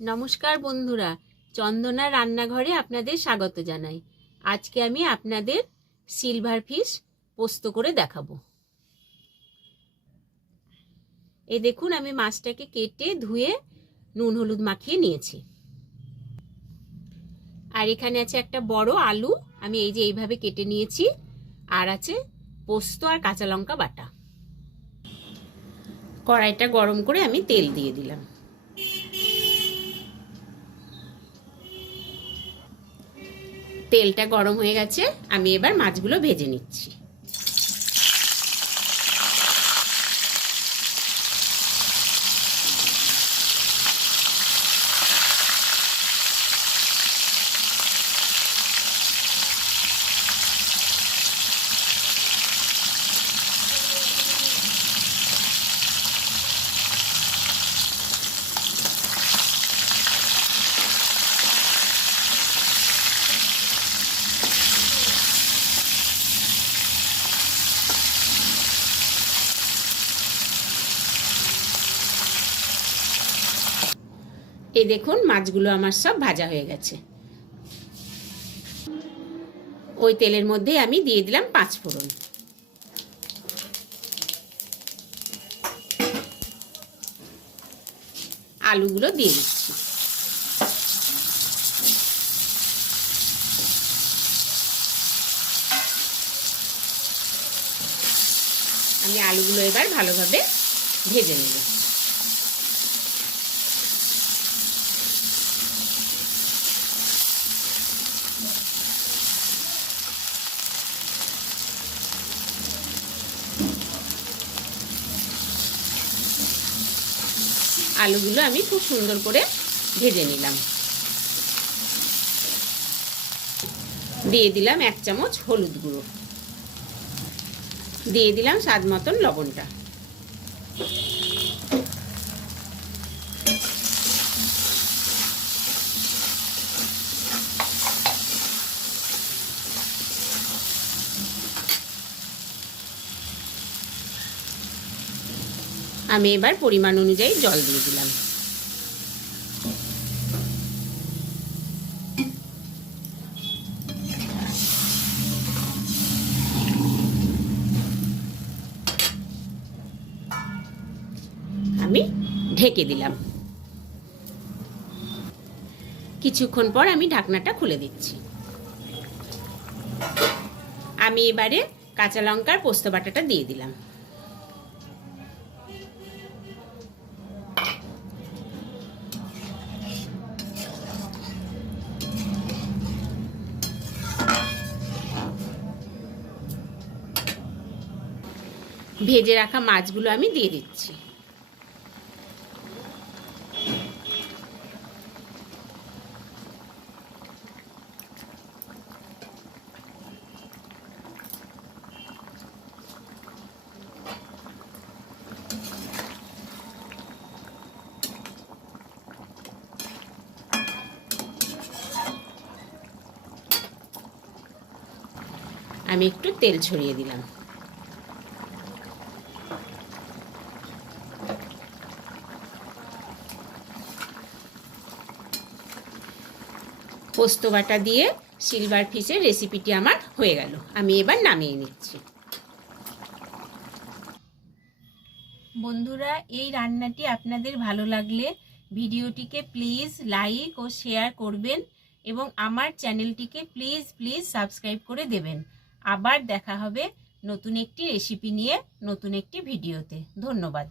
नमस्कार बंधुरा चंदना रान्नाघरे आपनादेर स्वागत जानाई। आज के आमी आपनादेर सिलभार फिश पोस्तो करे देखाबो। ए देखुन आमी माछटाके केटे धुए नुन हलुद माखिए नियेछि। आर एखाने आछे एकटा बड़ो आलू आमी एई जे एइभाबे केटे नियेछि। आर आछे पोस्तो आर काँचा लंका बाटा। कड़ाइटा गरम करे आमी तेल दिए दिलाम। तेलटा गरम हो गेছে আমি এবার মাছগুলো ভেজে নিচ্ছি। এই দেখুন মাছগুলো আমার সব ভাজা হয়ে গেছে। ওই তেলের মধ্যে আমি দিয়ে দিলাম 5 ফোড়ন। আলুগুলো দিয়ে দিচ্ছি। আমি আলুগুলো এবার ভালোভাবে ভেজে নেব। आलूगुलो आमी खूब सुंदर करे भेजे निलाम। दिए दिलाम 1 चामच हलुद गुঁড়ো, दिए दिलाम स्वाद मतन लवणटा। আমি এবার পরিমাণ অনুযায়ী জল দিয়ে দিলাম। আমি ঢেকে দিলাম। কিছুক্ষণ পর আমি ঢাকনাটা খুলে দিচ্ছি। আমি এবারে কাঁচা লঙ্কার পোস্ত বাটাটা দিয়ে দিলাম। ভেজে রাখা মাছগুলো আমি দিয়ে দিচ্ছি। আমি একটু তেল ছড়িয়ে দিলাম। পোস্ত বাটা দিয়ে সিলভার ফিশের রেসিপিটি আমার হয়ে গেল। আমি এবার নামিয়ে নিচ্ছি। বন্ধুরা এই রান্নাটি আপনাদের ভালো লাগলে ভিডিওটিকে প্লিজ লাইক ও শেয়ার করবেন এবং আমার চ্যানেলটিকে প্লিজ সাবস্ক্রাইব করে দেবেন। আবার দেখা হবে নতুন একটি রেসিপি নিয়ে নতুন একটি ভিডিওতে। ধন্যবাদ।